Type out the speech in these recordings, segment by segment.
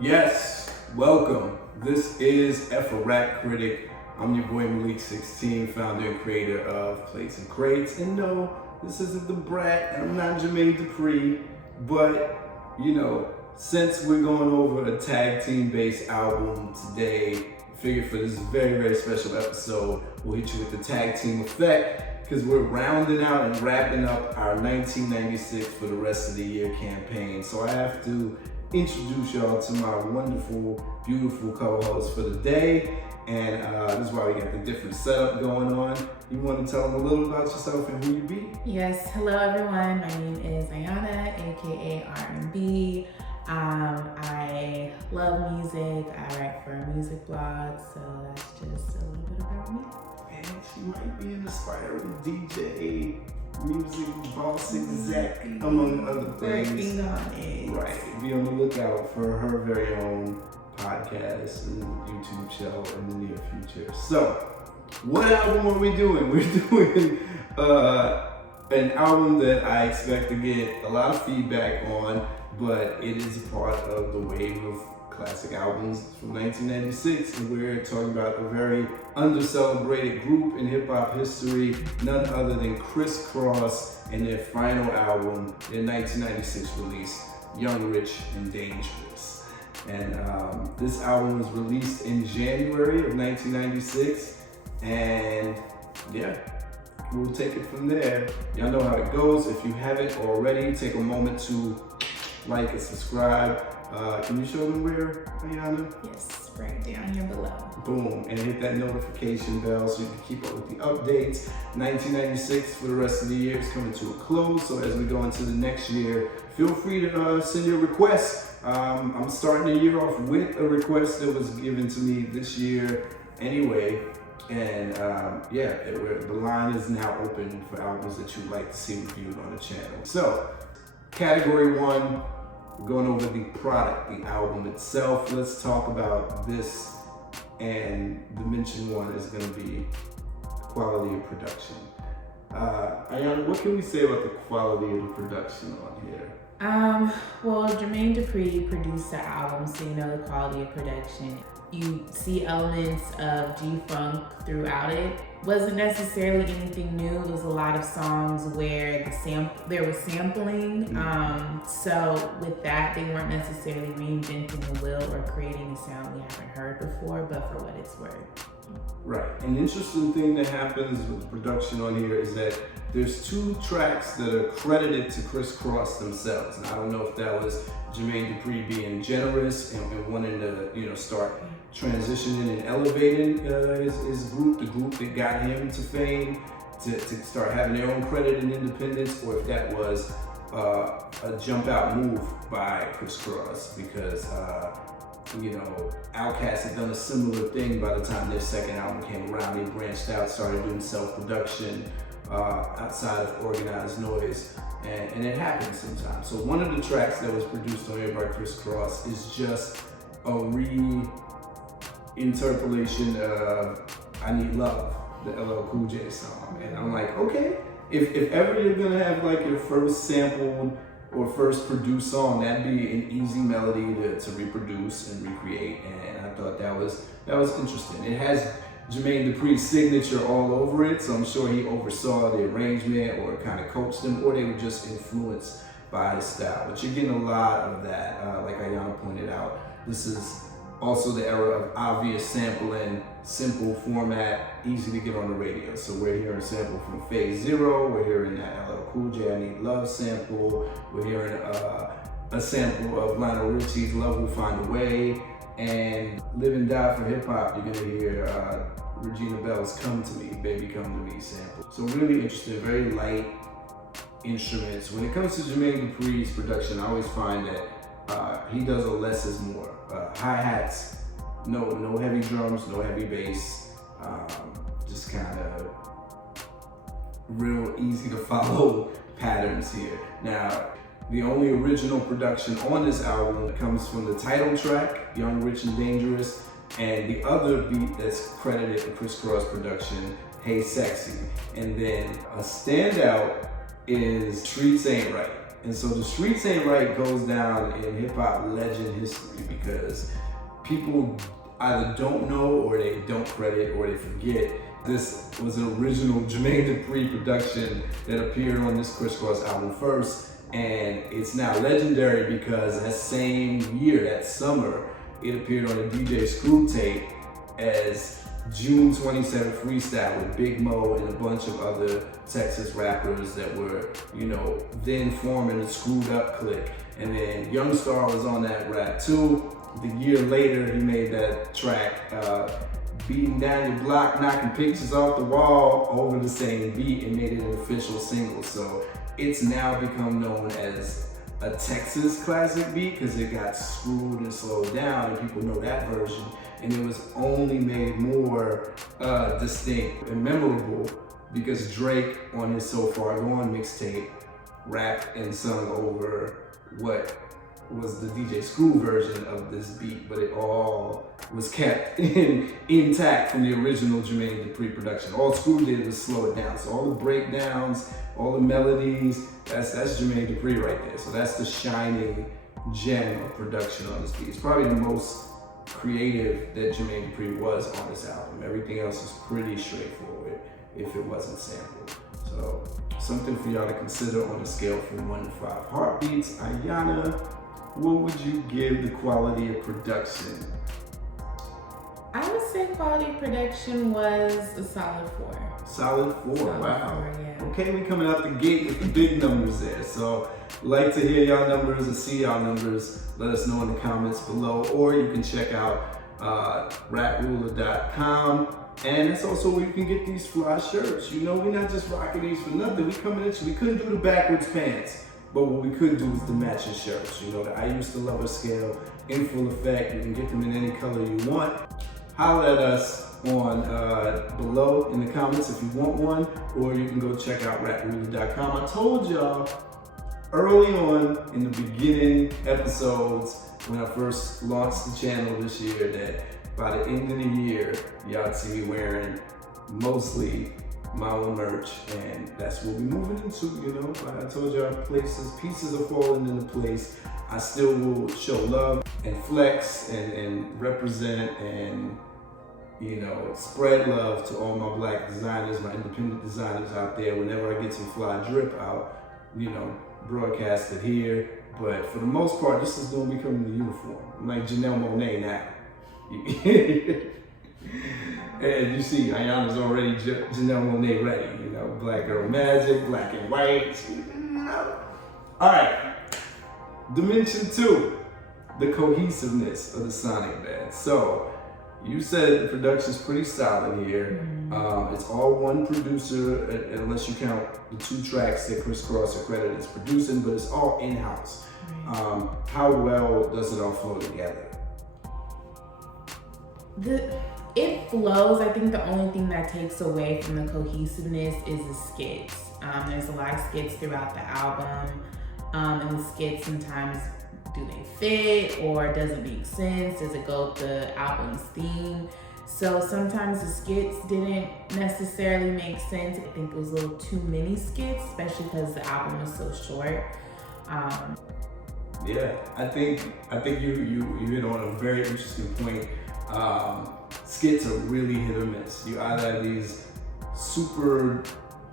Yes, welcome. This is A RAP CRITIC. I'm your boy Malik 16, founder and creator of Plates and Crates. And no, this isn't the brat. I'm not Jermaine Dupri, but since we're going over a tag team based album today, I figured for this very, very special episode, we'll hit you with the tag team effect because we're rounding out and wrapping up our 1996 for the rest of the year campaign. So I have to introduce y'all to my wonderful, beautiful co-host for the day. And this is why we got the different setup going on. You want to tell them a little about yourself and who you be? Yes, hello everyone. My name is Ayana, aka ARnB. I love music. I write for a music blog, so that's just a little bit about me. And she might be an aspiring DJ, music boss exec, among other things. Working on it. Right. Be on the lookout for her very own podcast and YouTube show in the near future. So, what album are we doing? We're doing an album that I expect to get a lot of feedback on, but it is a part of the wave of classic albums from 1996, and we're talking about a very under-celebrated group in hip-hop history, none other than Kriss Kross and their final album, their 1996 release, Young, Rich, and Dangerous. And this album was released in January of 1996, and yeah, we'll take it from there. Y'all know how it goes. If you haven't already, take a moment to like and subscribe. Can you show them where, Ayana? Yes, right down here below. Boom, and hit that notification bell so you can keep up with the updates. 1996 for the rest of the year is coming to a close, so as we go into the next year, feel free to send your requests. I'm starting the year off with a request that was given to me this year anyway, and the line is now open for albums that you'd like to see reviewed on the channel. So, category 1, we're going over the product, the album itself. Let's talk about this, and dimension 1 is going to be quality of production. Ayana, what can we say about the quality of the production on here? Well, Jermaine Dupri produced the album, so you know the quality of production. You see elements of G-Funk throughout it. Wasn't necessarily anything new. It was a lot of songs where there was sampling. So with that, they weren't necessarily reinventing the wheel or creating a sound we haven't heard before, but for what it's worth. Right. An interesting thing that happens with the production on here is that there's 2 tracks that are credited to Kriss Kross themselves. And I don't know if that was Jermaine Dupri being generous and wanting to, start transitioning and elevating his group, the group that got him to fame, to start having their own credit and independence, or if that was a jump out move by Kriss Kross, because Outkast had done a similar thing by the time their second album came around. They branched out, started doing self-production outside of organized noise, and it happens sometimes. So one of the tracks that was produced on here by Kriss Kross is just a re-interpolation of I Need Love, the LL Cool J song. And I'm like, okay, if ever you're gonna have like your first sampled or first produced song, that'd be an easy melody to reproduce and recreate. And I thought that was interesting. It has Jermaine Dupri's signature all over it, so I'm sure he oversaw the arrangement or kind of coached them, or they were just influenced by his style. But you're getting a lot of that, like Ayana pointed out. This is also the era of obvious sampling, simple format, easy to get on the radio. So we're hearing a sample from Phase Zero, we're hearing that LL Cool J I Need Love sample, we're hearing a sample of Lionel Richie's Love Will Find a Way, and Live and Die for Hip Hop, you're gonna hear Regina Bell's Come to Me, Baby Come to Me sample. So really interesting, very light instruments. When it comes to Jermaine Dupri's production, I always find that he does a less is more. Hi-hats, no heavy drums, no heavy bass, just kind of real easy to follow patterns here. Now, the only original production on this album comes from the title track, Young, Rich, and Dangerous, and the other beat that's credited to Kriss Kross production, Hey Sexy. And then a standout is Streets Ain't Right. And so The Streets Ain't Right goes down in hip hop legend history because people either don't know or they don't credit or they forget. This was an original Jermaine Dupri production that appeared on this Kriss Kross album first, and it's now legendary because that same year, that summer, it appeared on a DJ Screw tape as June 27 Freestyle with Big Mo and a bunch of other Texas rappers that were, you know, then forming a Screwed Up clique. And then Young Star was on that rap too. The year later, he made that track, Beating Down Your Block, Knocking Pictures Off the Wall, over the same beat, and made it an official single. So it's now become known as a Texas classic beat because it got screwed and slowed down, and people know that version. And it was only made more distinct and memorable because Drake on his So Far Gone mixtape rapped and sung over what was the DJ Screw version of this beat, but it all was kept intact from the original Jermaine Dupri production. All Screw did was slow it down. So all the breakdowns, all the melodies, that's Jermaine Dupri right there. So that's the shining gem of production on this beat. It's probably the most creative that Jermaine Dupri was on this album. Everything else is pretty straightforward if it wasn't sampled. So something for y'all to consider on a scale from 1 to 5 heartbeats. Ayana, what would you give the quality of production? I would say quality of production was a solid 4. Solid 4, Solid wow. 4, yeah. Okay, we coming out the gate with the big numbers there. So like to hear y'all numbers and see y'all numbers. Let us know in the comments below, or you can check out rapruler.com. And it's also where you can get these fly shirts. You know, we're not just rocking these for nothing. We coming at you. We couldn't do the backwards pants, but what we could do is the matching shirts. You know, the I Used to Love Her scale in full effect. You can get them in any color you want. Holler at us on below in the comments if you want one, or you can go check out rapruler.com. I told y'all early on in the beginning episodes when I first launched the channel this year that by the end of the year, y'all see me wearing mostly my own merch, and that's what we're moving into, you know. I told y'all pieces are falling into place. I still will show love and flex and represent and, you know, spread love to all my black designers, my independent designers out there. Whenever I get some fly drip out, you know, broadcast it here. But for the most part, this is gonna become the uniform. I'm like Janelle Monáe now. And you see, Ayana's already Janelle Monáe ready. You know, Black Girl Magic, black and white. All right, Dimension 2, the cohesiveness of the sonic bed. So, you said the production's pretty solid here. It's all one producer, unless you count the 2 tracks that Kriss Kross are credited as producing, but it's all in-house. How well does it all flow together? It flows. I think the only thing that takes away from the cohesiveness is the skits. There's a lot of skits throughout the album, and the skits sometimes, do they fit or does it make sense? Does it go with the album's theme? So sometimes the skits didn't necessarily make sense. I think it was a little too many skits, especially because the album was so short. Yeah, I think you hit on a very interesting point. Skits are really hit or miss. You either have these super,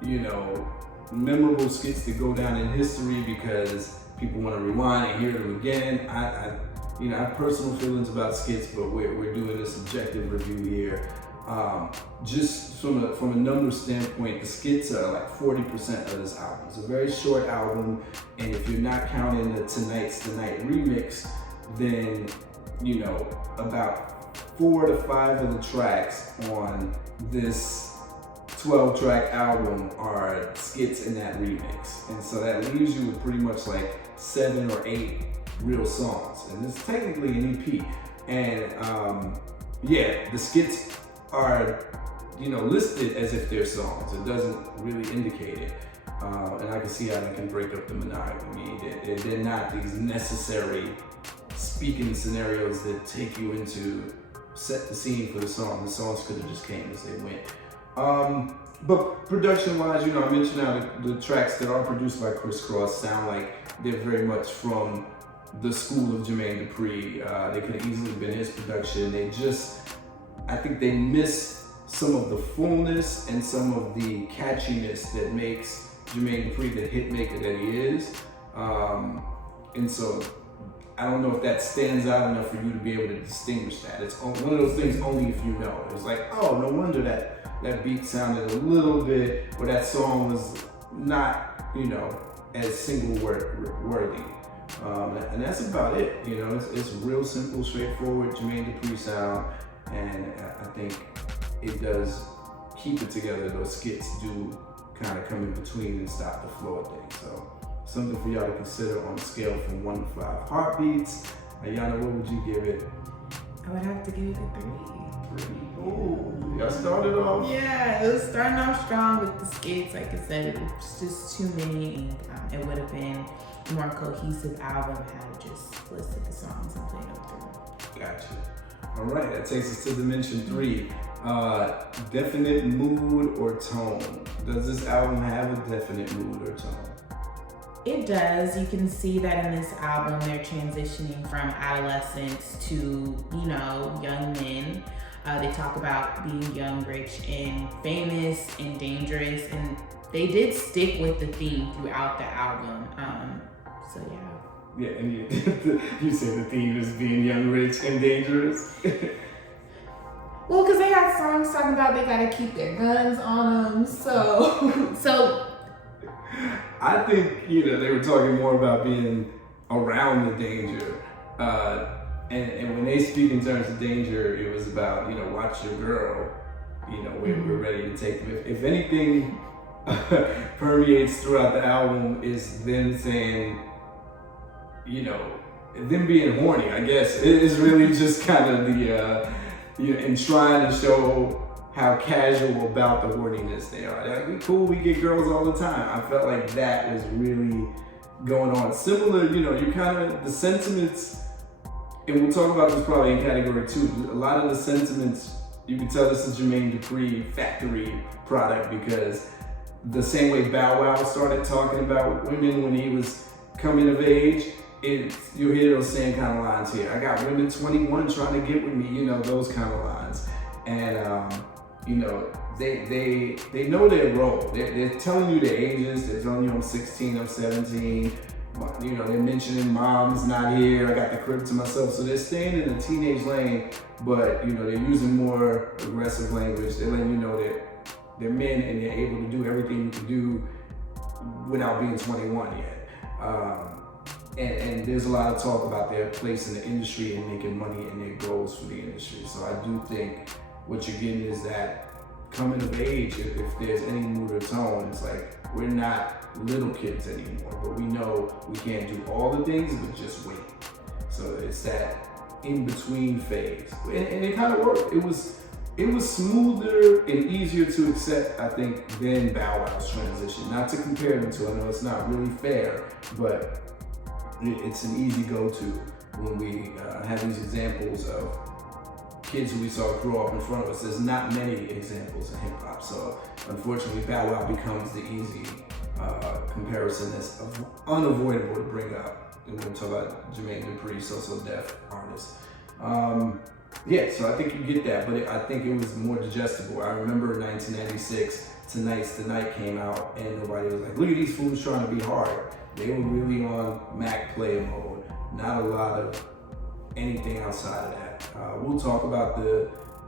you know, memorable skits that go down in history because people want to rewind and hear them again. I have personal feelings about skits, but we're doing a subjective review here. Just from a numbers standpoint, the skits are like 40% of this album. It's a very short album, and if you're not counting the Tonight's the Night remix, then, you know, about 4 to 5 of the tracks on this 12-track album are skits in that remix. And so that leaves you with pretty much like 7 or 8 real songs. And it's technically an EP. And yeah, the skits are, you know, listed as if they're songs. It doesn't really indicate it. And I can see how that can break up the monogamy. They're not these necessary speaking scenarios that take you into set the scene for the song. The songs could have just came as they went. But production-wise, you know, I mentioned how the tracks that are produced by Kriss Kross sound like they're very much from the school of Jermaine Dupri. They could have easily been his production. I think they miss some of the fullness and some of the catchiness that makes Jermaine Dupri the hit maker that he is. And so I don't know if that stands out enough for you to be able to distinguish that. It's one of those things only if you know. It's like, oh, no wonder that beat sounded a little bit, or that song was not, as single worthy. And that's about it. It's real simple, straightforward Jermaine Dupri sound, and I think it does keep it together. Those skits do kind of come in between and stop the flow of things. So something for y'all to consider on a scale from 1 to 5 heartbeats. Ayana, what would you give it? I would have to give it a 3. 3. Ooh, y'all started off. Yeah, it was starting off strong with the skits. Like I said, it was just too many. And, it would have been a more cohesive album had I just listed the songs and played them through. Gotcha. All right, that takes us to dimension 3. Definite mood or tone. Does this album have a definite mood or tone? It does. You can see that in this album, they're transitioning from adolescence to, young men. They talk about being young, rich, and famous, and dangerous, and they did stick with the theme throughout the album. So yeah. Yeah, and you say the theme is being young, rich, and dangerous. Well, because they had songs talking about they gotta keep their guns on them. So. I think they were talking more about being around the danger, and when they speak in terms of danger, it was about watch your girl. We're ready to take them. If anything permeates throughout the album is them saying, them being horny. I guess it is really just kind of the and trying to show how casual about the horniness they are. Like, we cool, we get girls all the time. I felt like that was really going on. Similar, you kind of, the sentiments, and we'll talk about this probably in category 2, a lot of the sentiments, you can tell this is Jermaine Dupri factory product, because the same way Bow Wow started talking about women when he was coming of age, you hear those same kind of lines here. I got women 21 trying to get with me, those kind of lines. And, they know their role. They're telling you their ages. They're telling you I'm 16, I'm 17. They're mentioning mom's not here. I got the crib to myself. So they're staying in the teenage lane, but they're using more aggressive language. They're letting you know that they're men and they're able to do everything you can do without being 21 yet. And there's a lot of talk about their place in the industry and making money and their goals for the industry. So I do think what you're getting is that coming of age, if there's any mood or tone, it's like we're not little kids anymore, but we know we can't do all the things, but just wait. So it's that in-between phase. And it kind of worked. It was smoother and easier to accept, I think, than Bow Wow's transition. Not to compare them to, I know it's not really fair, but it's an easy go-to when we have these examples of kids who we saw grow up in front of us. There's not many examples in hip hop, so unfortunately Bow Wow becomes the easy comparison that's unavoidable to bring up when we talk about Jermaine Dupri, so deaf artist. So I think you get that, but I think it was more digestible. I remember in 1996, Tonight's the Night came out, and nobody was like, look at these fools trying to be hard. They were really on Mac player mode, not a lot of anything outside of that. We'll talk about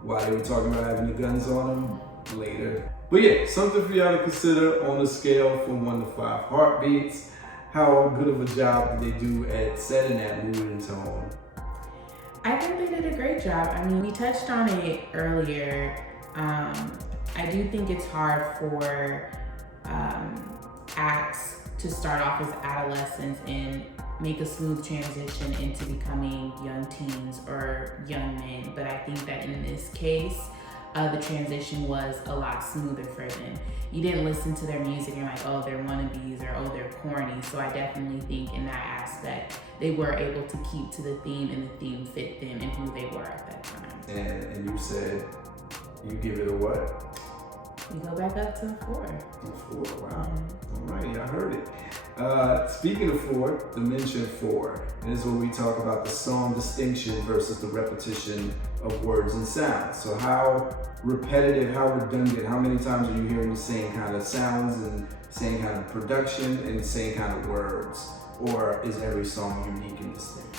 why they were talking about having the guns on them later. But yeah, something for y'all to consider on a scale from 1 to 5 heartbeats. How good of a job did they do at setting that mood and tone? I think they did a great job. I mean, we touched on it earlier. I do think it's hard for acts to start off as adolescents and make a smooth transition into becoming young teens or young men. But I think that in this case, the transition was a lot smoother for them. You didn't listen to their music and like, oh, they're wannabes or oh, they're corny. So I definitely think in that aspect, they were able to keep to the theme and the theme fit them and who they were at that time. And you said you give it a what? You go back up to a 4. A 4, wow. All right, I heard it. Speaking of 4, dimension 4 is where we talk about the song distinction versus the repetition of words and sounds. So how repetitive, how redundant, how many times are you hearing the same kind of sounds and same kind of production and the same kind of words? Or is every song unique and distinct?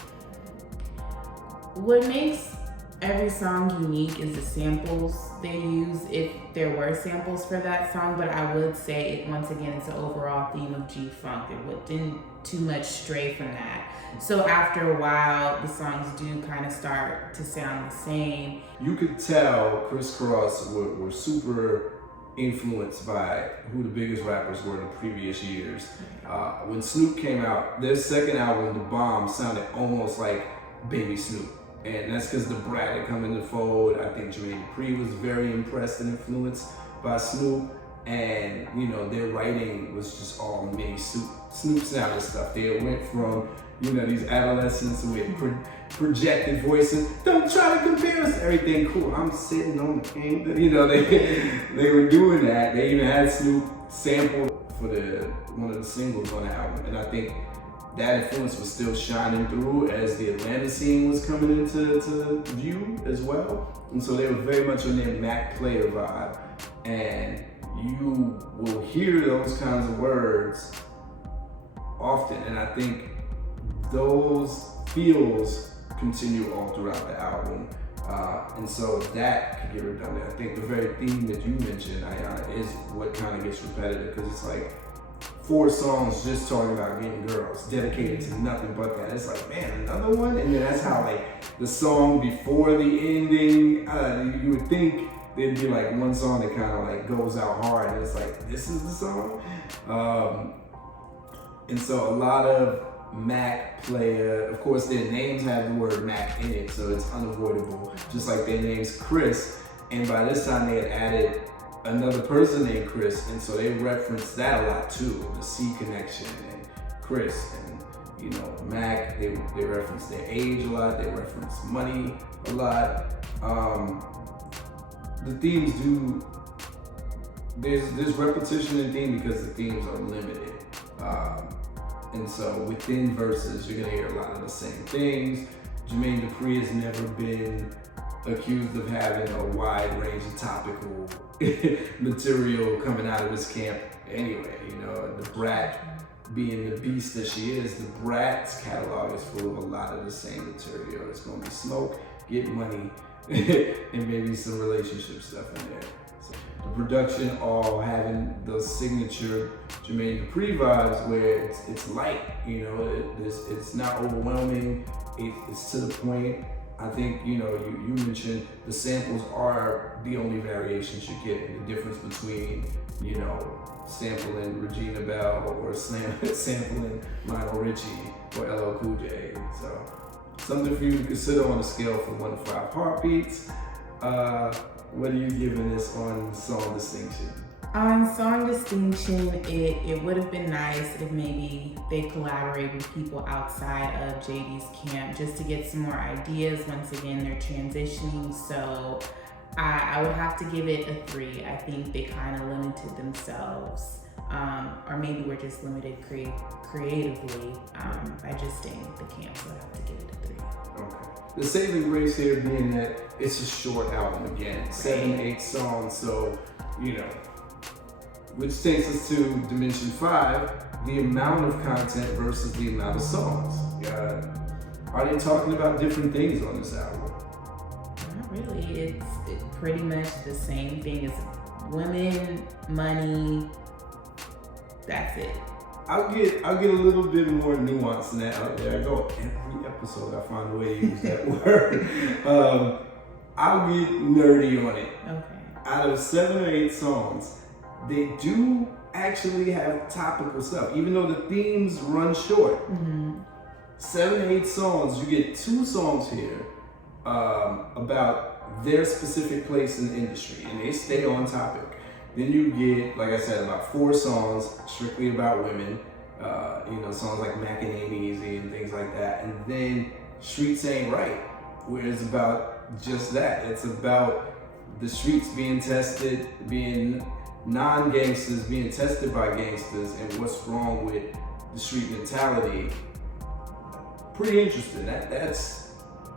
What makes every song unique is the samples they use, if there were samples for that song, but I would say once again it's an overall theme of G-Funk. It didn't too much stray from that. So after a while, the songs do kind of start to sound the same. You could tell Kriss Kross were super influenced by who the biggest rappers were in the previous years. When Snoop came out, their second album, The Bomb, sounded almost like Baby Snoop. And that's because the Brat had come in the fold. I think Jermaine Dupri was very impressed and influenced by Snoop. And, you know, their writing was just all mini Snoop sounding stuff. They went from, you know, these adolescents with projected voices. Don't try to compare us to everything. Cool, I'm sitting on the king. You know, they were doing that. They even had Snoop sample for one of the singles on the album. And I think that influence was still shining through as the Atlanta scene was coming into view as well. And so they were very much on their Mac player vibe. And you will hear those kinds of words often. And I think those feels continue all throughout the album. And so that could get redundant. I think the very theme that you mentioned, Ayana, is what kind of gets repetitive, because it's like 4 songs just talking about getting girls, dedicated to nothing but that. It's like, man, another one? And then that's how like the song before the ending, you would think there'd be like one song that kind of like goes out hard and it's like, this is the song? And so a lot of Mac player, of course their names have the word Mac in it, so it's unavoidable, just like their name's Kriss. And by this time they had added another person named Kriss, and so they referenced that a lot too, the C connection and Kriss, and you know, Mac, they reference their age a lot, they reference money a lot. The themes there's repetition in theme because the themes are limited. And so within verses, you're gonna hear a lot of the same things. Jermaine Dupri has never been accused of having a wide range of topical material coming out of his camp anyway. You know, the Brat being the beast that she is, the Brat's catalog is full of a lot of the same material. It's gonna be smoke, get money, and maybe some relationship stuff in there. So the production all having those signature Jermaine Dupri vibes where it's light, you know, it's not overwhelming, it's to the point. I think, you know, you mentioned the samples are the only variations you get. The difference between, you know, sampling Regina Bell or sampling Lionel Richie or LL Cool J. So something for you to consider on a scale from 1 to 5 heartbeats. What are you giving this on song distinction? On song distinction, it would have been nice if maybe they collaborate with people outside of JD's camp just to get some more ideas. Once again, they're transitioning, so I would have to give it a 3. I think they kind of limited themselves, or maybe we're just limited creatively by just staying with the camp, so I have to give it a 3. Okay. The saving grace here being that it's a short album again, 7-8 songs, so, you know, which takes us to Dimension 5, the amount of content versus the amount of songs. Are they talking about different things on this album? Not really. It's pretty much the same thing as women, money, that's it. I'll get a little bit more nuance than that out there. I go every episode I find a way to use that word. I'll get nerdy on it. Okay. Out of 7 or 8 songs, they do actually have topical stuff, even though the themes run short. Mm-hmm. 7 or 8 songs, you get 2 songs here about their specific place in the industry, and they stay on topic. Then you get, like I said, about 4 songs strictly about women, you know, songs like Mac and Ain't Easy and things like that. And then Streets Ain't Right, where it's about just that. It's about the streets being tested, being non-gangsters being tested by gangsters, and what's wrong with the street mentality, pretty interesting. That's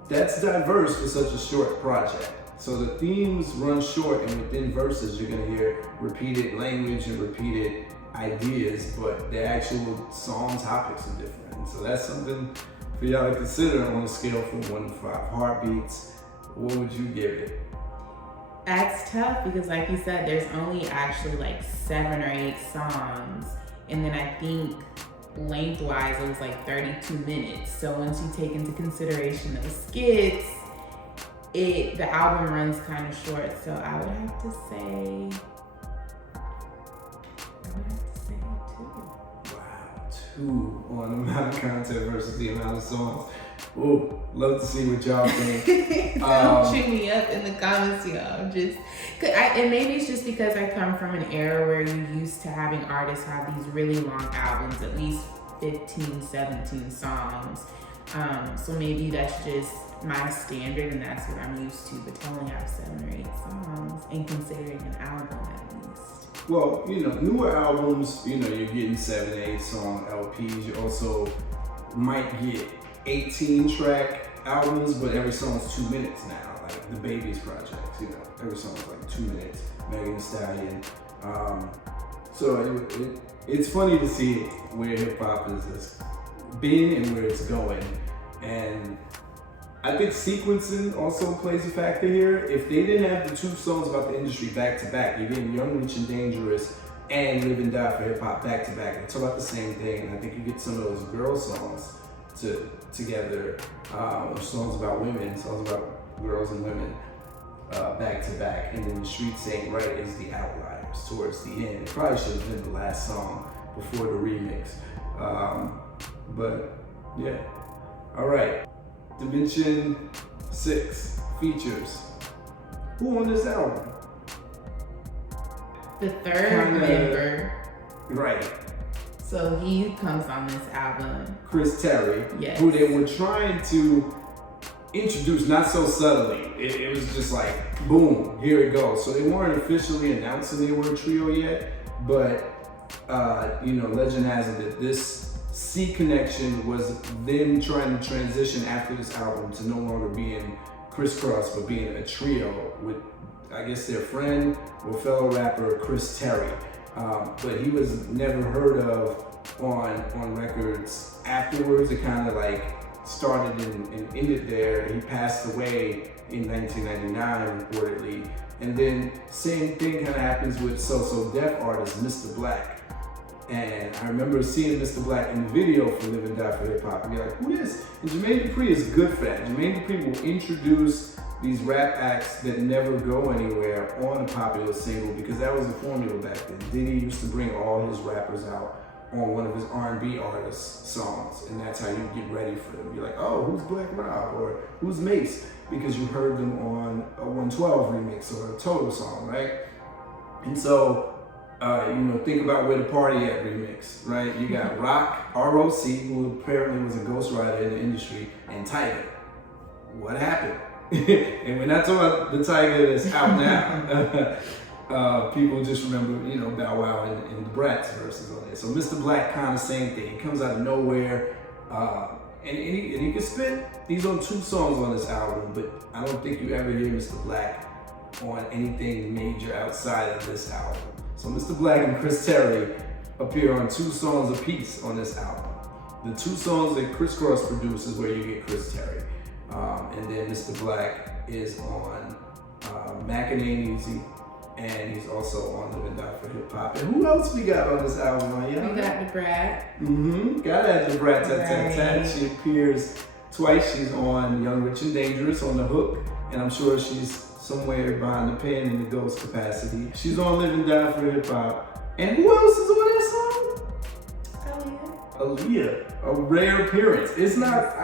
diverse for such a short project. So the themes run short, and within verses you're gonna hear repeated language and repeated ideas, but the actual song topics are different. And so that's something for y'all to consider on a scale from 1 to 5 heartbeats. What would you give it? That's tough because, like you said, there's only actually like 7 or 8 songs, and then I think lengthwise it was like 32 minutes. So once you take into consideration those skits, the album runs kind of short. So I would have to say 2. Wow, 2 on the amount of content versus the amount of songs. Ooh, love to see what y'all think. Don't chew me up in the comments, y'all. And maybe it's just because I come from an era where you used to having artists have these really long albums, at least 15, 17 songs. So maybe that's just my standard and that's what I'm used to, but to only have 7 or 8 songs and considering an album at least. Well, newer albums, you're getting 7, 8 song LPs. You also might get 18 track albums, but every song's 2 minutes now, like the Baby's projects, every song's like 2 minutes, Megan Thee Stallion. So it's funny to see where hip hop has been and where it's going. And I think sequencing also plays a factor here. If they didn't have the 2 songs about the industry back to back, you're getting Young, Rich and Dangerous and Live and Die for Hip Hop back to back. They talk about the same thing, and I think you get some of those girl songs together, songs about women, songs about girls and women back to back, and then The Streets Ain't Right is the outliers towards the end. It probably should have been the last song before the remix, but yeah. All right, Dimension 6 features. Who on this album? The third member. Right. So he comes on this album. Chris Terry, yes. Who they were trying to introduce, not so subtly. It was just like, boom, here it goes. So they weren't officially announcing they were a trio yet, but legend has it that this C Connection was them trying to transition after this album to no longer being Kriss Kross, but being a trio with, I guess, their friend or fellow rapper, Chris Terry. But he was never heard of on records afterwards. It kind of like started and ended there. He passed away in 1999 reportedly. And then same thing kind of happens with so deaf artist Mr. Black. And I remember seeing Mr. Black in the video for Live and Die for Hip Hop and be like, who is? And Jermaine Dupri is good for that. Jermaine Dupri will introduce these rap acts that never go anywhere on a popular single, because that was the formula back then. Diddy used to bring all his rappers out on one of his ARnB artists' songs, and that's how you get ready for them. You're like, oh, who's Black Rob, or who's Mace? Because you heard them on a 112 remix or a Total song, right? And so, think about Where the Party At remix, right? You got ROC, who apparently was a ghostwriter in the industry, and Tiger. What happened? And we're not talking about the Tiger that's out now. People just remember, Bow Wow and the Bratz verses on there. So Mr. Black, kind of same thing. He comes out of nowhere, and he can spit. He's on 2 songs on this album, but I don't think you ever hear Mr. Black on anything major outside of this album. So Mr. Black and Chris Terry appear on 2 songs apiece on this album. The 2 songs that Kriss Kross produced is where you get Chris Terry. And then Mr. Black is on Mac and Ain't Easy, and he's also on Live and Die for Hip Hop. And who else we got on this album? We got the Brat. Gotta have the Brat. Tat. She appears twice. She's on Young, Rich and Dangerous on the hook, and I'm sure she's somewhere behind the pen in the ghost capacity. She's on Live and Die for Hip Hop. And who else is on that song? Aaliyah, a rare appearance. It's not.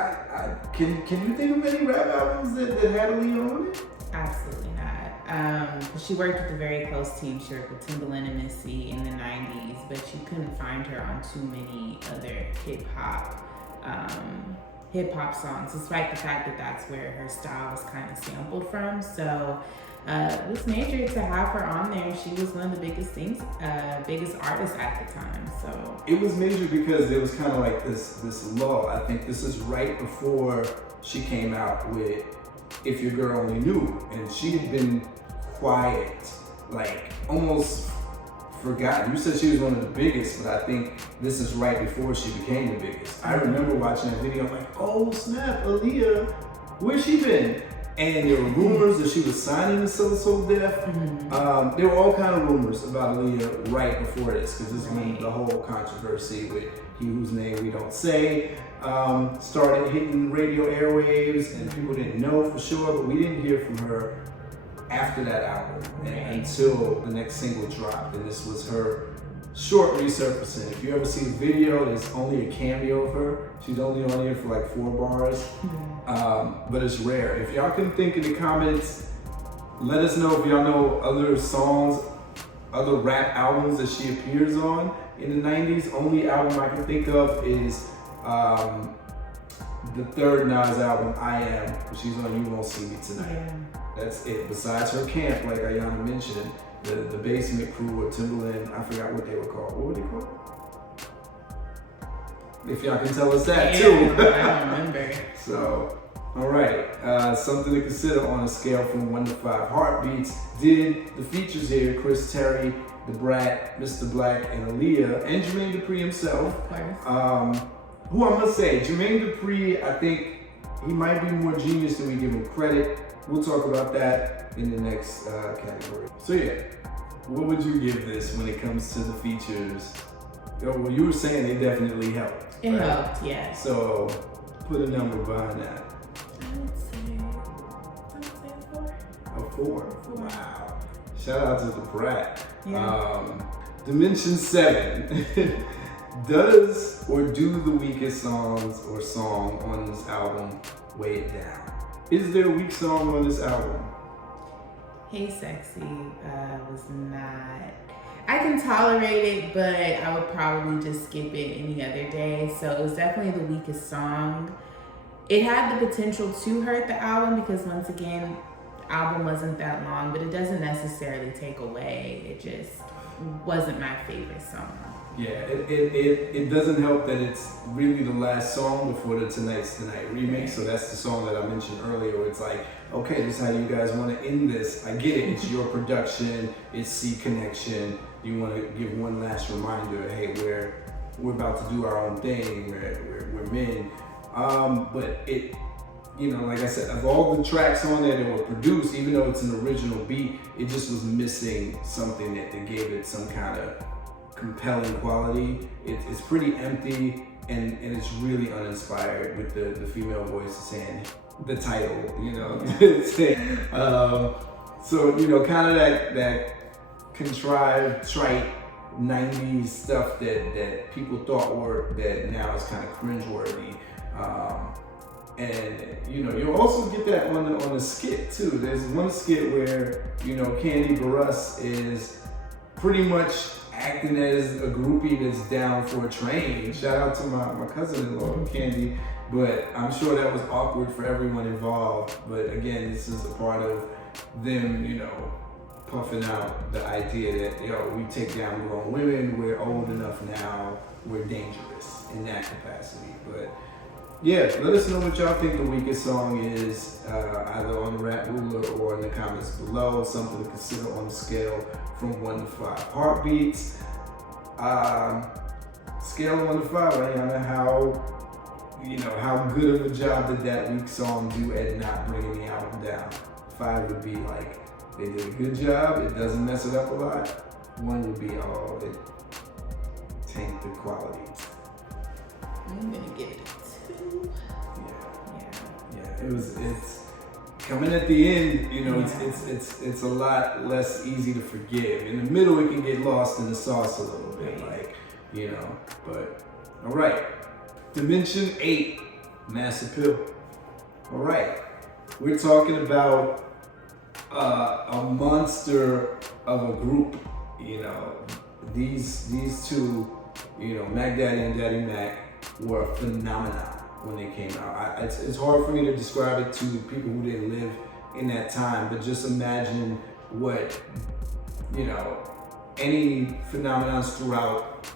Can you think of any rap albums that had Aaliyah on it? Absolutely not. She worked with a very close team. She worked with Timbaland and Missy in the 90s, but you couldn't find her on too many other hip hop hip hop songs, despite the fact that that's where her style was kind of sampled from. So it was major to have her on there. She was one of the biggest artists at the time. So it was major because there was kind of like this law. I think this is right before she came out with "If Your Girl Only Knew," and she had been quiet, like almost forgotten. You said she was one of the biggest, but I think this is right before she became the biggest. I remember watching that video. I'm like, oh snap, Aaliyah, where's she been? And there were rumors that she was signing to So Def. There were all kind of rumors about Aaliyah right before this, because this is when the whole controversy with He Whose Name We Don't Say started hitting radio airwaves, and people didn't know for sure, but we didn't hear from her after that album until the next single dropped, and this was her short resurfacing. If you ever see the video, there's only a cameo of her. She's only on here for like 4 bars, but it's rare. If y'all can think in the comments, let us know if y'all know other songs, other rap albums that she appears on in the 90s. Only album I can think of is the third Nas album, I Am. She's on You Won't See Me Tonight. yeah. That's it. Besides her camp, like Ayana mentioned, the Basement Crew or Timberland, I forgot what they were called. What were they called? If y'all can tell us that too. I don't remember. So, all right. Something to consider on a scale from 1 to 5 heartbeats. Did the features here, Chris Terry, The Brat, Mr. Black, and Aaliyah, and Jermaine Dupri himself. Of course. Who I must say, Jermaine Dupri, I think he might be more genius than we give him credit. We'll talk about that in the next category. So yeah, what would you give this when it comes to the features? Well, you were saying they definitely helped. It right? helped, yeah. So put a number behind that. I would say a 4. A 4. Wow. Shout out to the Brat. Yeah. Dimension 7. Does or do the weakest songs or song on this album weigh it down? Is there a weak song on this album? Hey Sexy was not. I can tolerate it, but I would probably just skip it any other day. So it was definitely the weakest song. It had the potential to hurt the album because once again, the album wasn't that long, but it doesn't necessarily take away. It just wasn't my favorite song. Yeah, it doesn't help that it's really the last song before the Tonight's Tonight remix. So that's the song that I mentioned earlier where it's like, okay, this is how you guys want to end this. I get it. It's your production. It's C Connection. You want to give one last reminder, hey, we're about to do our own thing. We're men. But it, you know, like I said, of all the tracks on there that were produced, even though it's an original beat, it just was missing something that gave it some kind of compelling quality. It's pretty empty and it's really uninspired with the female voice saying the title, you know. So, you know, kind of that contrived, trite 90s stuff that people thought were, that now is kind of cringeworthy. And you know, you'll also get that on the skit too. There's one skit where, you know, Candy Barras is pretty much acting as a groupie that's down for a train. Shout out to my cousin-in-law, Candy. But I'm sure that was awkward for everyone involved. But again, this is a part of them, you know, puffing out the idea that, yo, we take down grown women, we're old enough now, we're dangerous in that capacity. But yeah, let us know what y'all think the weakest song is, either on the Rap Ruler or in the comments below. Something to consider on the scale from 1 to 5 heartbeats. Scale of 1 to 5, how good of a job did that weak song do at not bringing the album down? 5 would be like, they did a good job, it doesn't mess it up a lot. 1 would be, oh, it tanked the quality. I'm gonna give it a 2. Yeah, it's coming at the end, you know, it's a lot less easy to forgive. In the middle, it can get lost in the sauce a little bit, like, you know, but all right. Dimension 8, Mass Appeal. All right, we're talking about a monster of a group, you know. These two, you know, Mac Daddy and Daddy Mac were a phenomenon. when they came out. It's hard for me to describe it to people who didn't live in that time, but just imagine what, you know, any phenomenons throughout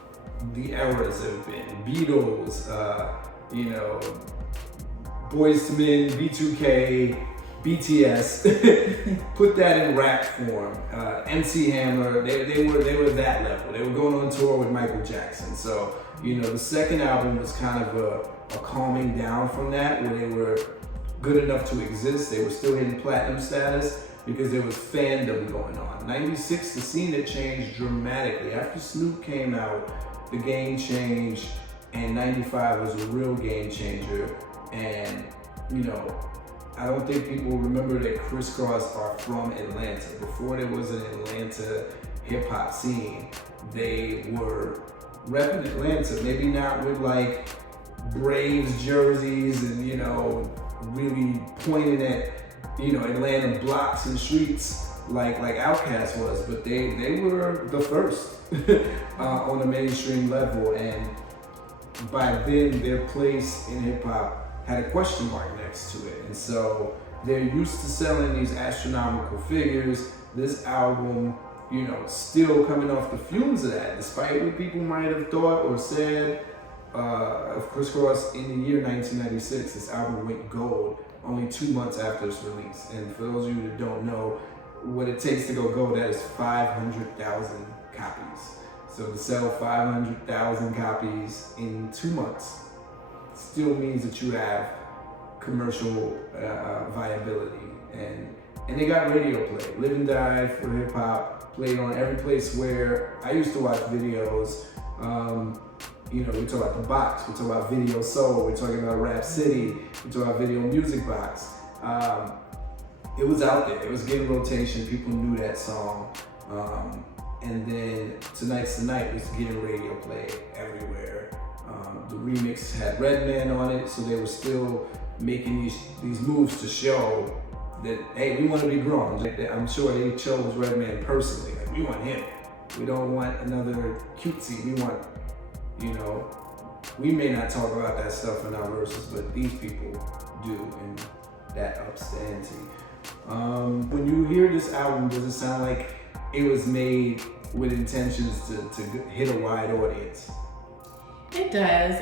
the eras have been. Beatles, you know, Boys to Men, B2K, BTS, put that in rap form. MC Hammer, they were that level. They were going on tour with Michael Jackson. So, you know, the second album was kind of a calming down from that, where they were good enough to exist. They were still hitting platinum status because there was fandom going on. 96, the scene had changed dramatically. After Snoop came out, the game changed, and 95 was a real game changer. And, you know, I don't think people remember that Kriss Kross are from Atlanta. Before there was an Atlanta hip hop scene, they were repping Atlanta, maybe not with like Braves jerseys and, you know, really pointing at, you know, Atlanta blocks and streets like Outkast was, but they were the first on a mainstream level. And by then their place in hip hop had a question mark next to it. And so they're used to selling these astronomical figures. This album, you know, still coming off the fumes of that, despite what people might have thought or said of Kriss Kross. In the year 1996, this album went gold only 2 months after its release. And for those of you that don't know what it takes to go gold, that is 500,000 copies. So to sell 500,000 copies in 2 months still means that you have commercial viability, and they got radio play. Live and Die for hip hop played on every place where I used to watch videos. You know, we talk about The Box, we talk about Video Soul, we're talking about Rap City, we talk about Video Music Box. It was out there, it was getting rotation, people knew that song. And then Tonight's the Night was getting radio play everywhere. The remix had Redman on it, so they were still making these moves to show that, hey, we want to be grown. I'm sure they chose Redman personally. Like, we want him. We don't want another cutesy. We want, you know, we may not talk about that stuff in our verses, but these people do, and that ups the ante. When you hear this album, does it sound like it was made with intentions to hit a wide audience? It does.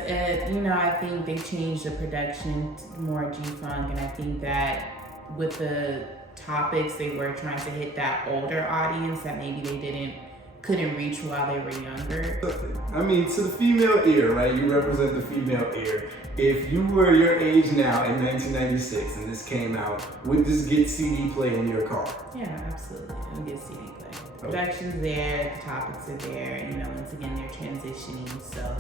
You know, I think they changed the production to more G-Funk, and I think that with the topics, they were trying to hit that older audience that maybe they couldn't reach while they were younger. I mean, to the female ear, right? You represent the female ear. If you were your age now in 1996 and this came out, would this get CD play in your car? Yeah, absolutely. It would get CD play. Production's there, the topics are there. You know, once again, they're transitioning, so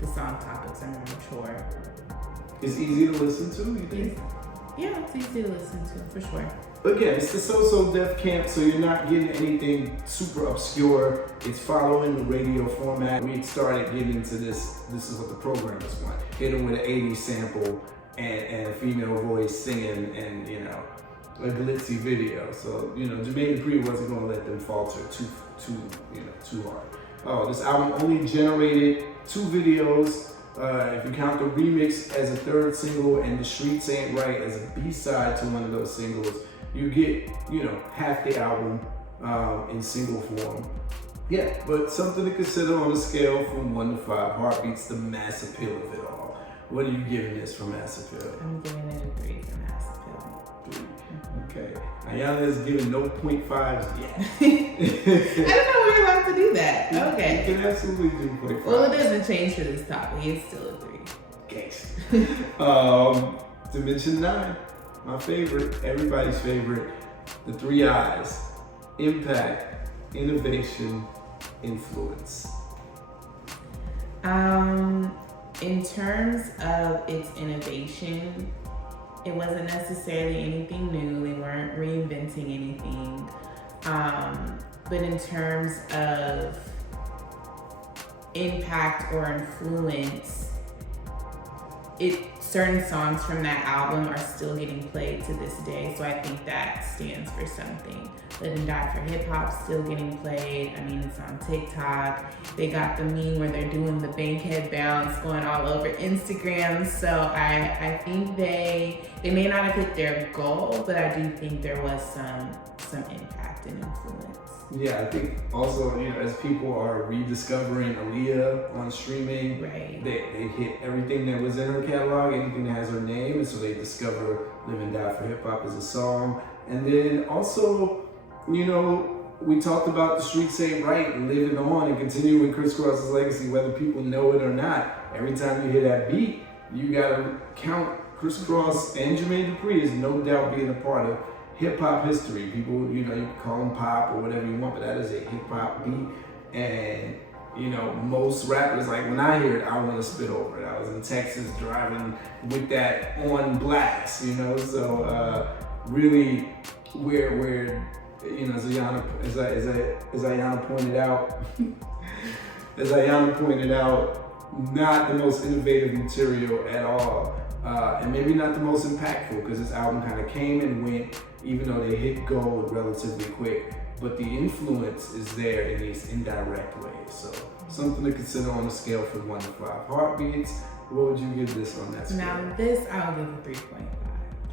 the song topics are more mature. It's easy to listen to, you think? Yeah, it's easy to listen to, for sure. Again, it's the So-So Def Camp, so you're not getting anything super obscure. It's following the radio format. We started getting into this is what the programmers want. Hit them with an 80s sample and a female voice singing, and, you know, a glitzy video. So, you know, Jermaine Dupri wasn't gonna let them falter too hard. Oh, this album only generated 2 videos. If you count the remix as a 3rd single and The Streets Ain't Right as a B-side to one of those singles, you get, you know, half the album in single form. Yeah, but something to consider on a scale from 1 to 5 heartbeats, the mass appeal of it all. What are you giving this for mass appeal? I'm giving it a 3 for mass appeal. 3. Okay. Ayana is giving no 0.5s yet. I don't know we're allowed to do that. Okay. You can absolutely do 0.5. Well, it doesn't change for this topic. It's still a 3. Gangsta. Dimension 9, my favorite, everybody's favorite. The 3 I's: impact, innovation, influence. In terms of its innovation, it wasn't necessarily anything new. They weren't reinventing anything. But in terms of impact or influence, certain songs from that album are still getting played to this day. So I think that stands for something. Live and Die for Hip Hop still getting played. I mean, it's on TikTok. They got the meme where they're doing the bankhead bounce going all over Instagram. So I think they may not have hit their goal, but I do think there was some impact and influence. Yeah, I think also, as people are rediscovering Aaliyah on streaming, right, they hit everything that was in her catalog, anything that has her name, and so they discover Live and Die for Hip Hop as a song. And then also, we talked about the streets ain't right and living on and continuing Kriss Kross's legacy, whether people know it or not. Every time you hear that beat, you gotta count Kriss Kross and Jermaine Dupri as no doubt being a part of hip hop history. People, you can call them pop or whatever you want, but that is a hip hop beat. And, most rappers, like when I hear it, I want to spit over it. I was in Texas driving with that on blast, so really where as Ayana pointed out, not the most innovative material at all. And maybe not the most impactful, because this album kind of came and went, even though they hit gold relatively quick. But the influence is there in these indirect ways. So something to consider on a scale from 1 to 5 heartbeats. What would you give this on that scale? Now this, I'll give a 3.5.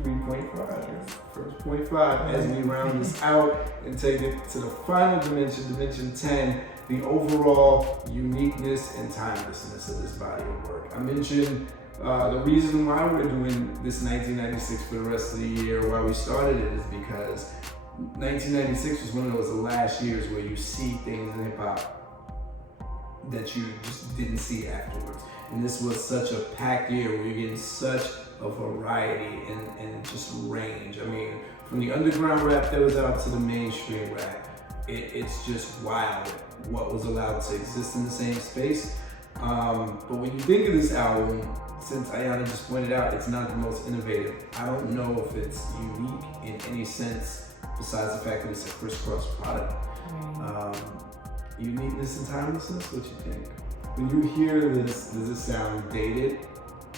3.5. Yes. First 0.5 as we round this out and take it to the final dimension 10, the overall uniqueness and timelessness of this body of work. I mentioned the reason why we're doing this 1996 for the rest of the year, why we started it, is because 1996 was one of those last years where you see things in hip hop that you just didn't see afterwards. And this was such a packed year where you're getting such a variety and just range. I mean, from the underground rap that was out to the mainstream rap, it's just wild what was allowed to exist in the same space. But when you think of this album, since Ayana just pointed out, it's not the most innovative. I don't know if it's unique in any sense, besides the fact that it's a Kriss Kross product. Uniqueness and timelessness, what you think? When you hear this, does it sound dated?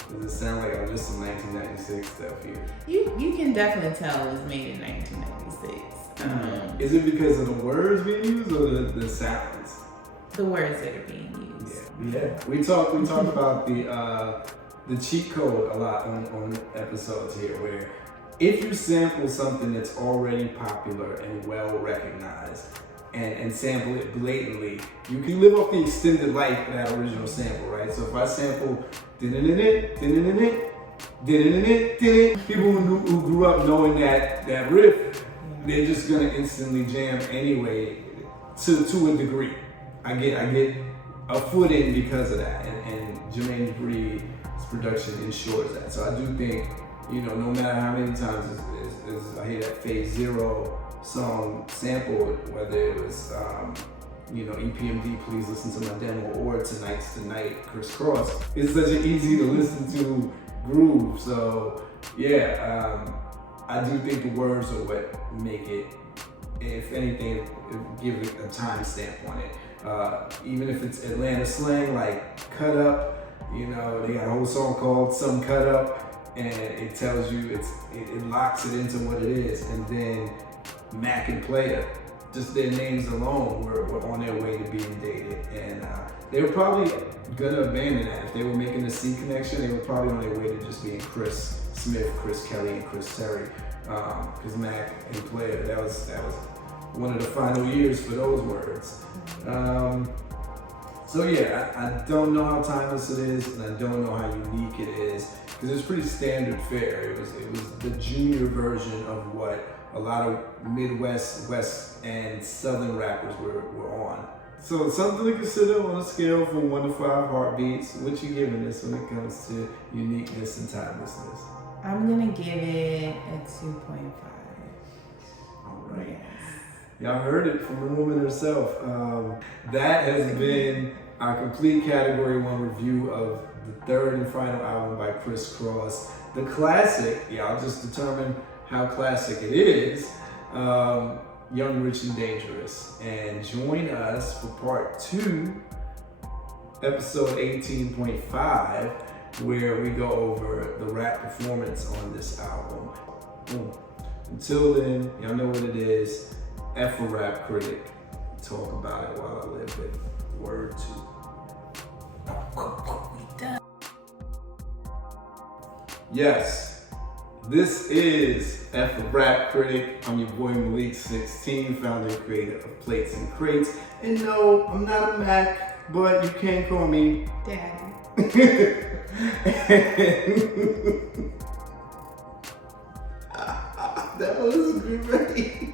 Does it sound like, this is 1996 stuff here? You can definitely tell it was made in 1996. Is it because of the words being used or the sounds? The words that are being used. Yeah. We talked about the cheat code a lot on episodes here, where if you sample something that's already popular and well recognized and sample it blatantly, you can live off the extended life of that original sample, right? So if I sample people who grew up knowing that riff, they're just gonna instantly jam anyway to a degree. I get a foot in because of that, and Jermaine Dupri's production ensures that. So I do think, no matter how many times I hear that Phase Zero song sampled, whether it was EPMD, Please Listen to My Demo, or Tonight's the Night, Kriss Kross, it's such an easy to listen to groove. So I do think the words are what make it, if anything, give it a time stamp on it. Even if it's Atlanta slang, like cut up, they got a whole song called Some Cut Up, and it tells you, it locks it into what it is. And then Mac and Player, just their names alone were on their way to being dated. And they were probably gonna abandon that. If they were making a C connection, they were probably on their way to just being Chris Smith, Chris Kelly, and Chris Terry. Because Mac and Player, that was one of the final years for those words. So I don't know how timeless it is, and I don't know how unique it is, because it's pretty standard fare. It was the junior version of what a lot of Midwest, West, and Southern rappers were on. So something to consider on a scale from 1 to 5 heartbeats. What you giving this when it comes to uniqueness and timelessness? I'm gonna give it a 2.5. All right. Yes. Y'all heard it from the woman herself. That has been our complete Category 1 review of the third and final album by Kriss Kross. The classic, y'all just determine how classic it is, Young, Rich, and Dangerous. And join us for part 2, episode 18.5, where we go over the rap performance on this album. Until then, y'all know what it is. F a rap critic. Talk about it while I live it. Word 2. Yes, this is F a Rap Critic. I'm your boy Malik 16, founder and creator of Plates and Crates. And no, I'm not a Mac, but you can call me Daddy. That was great.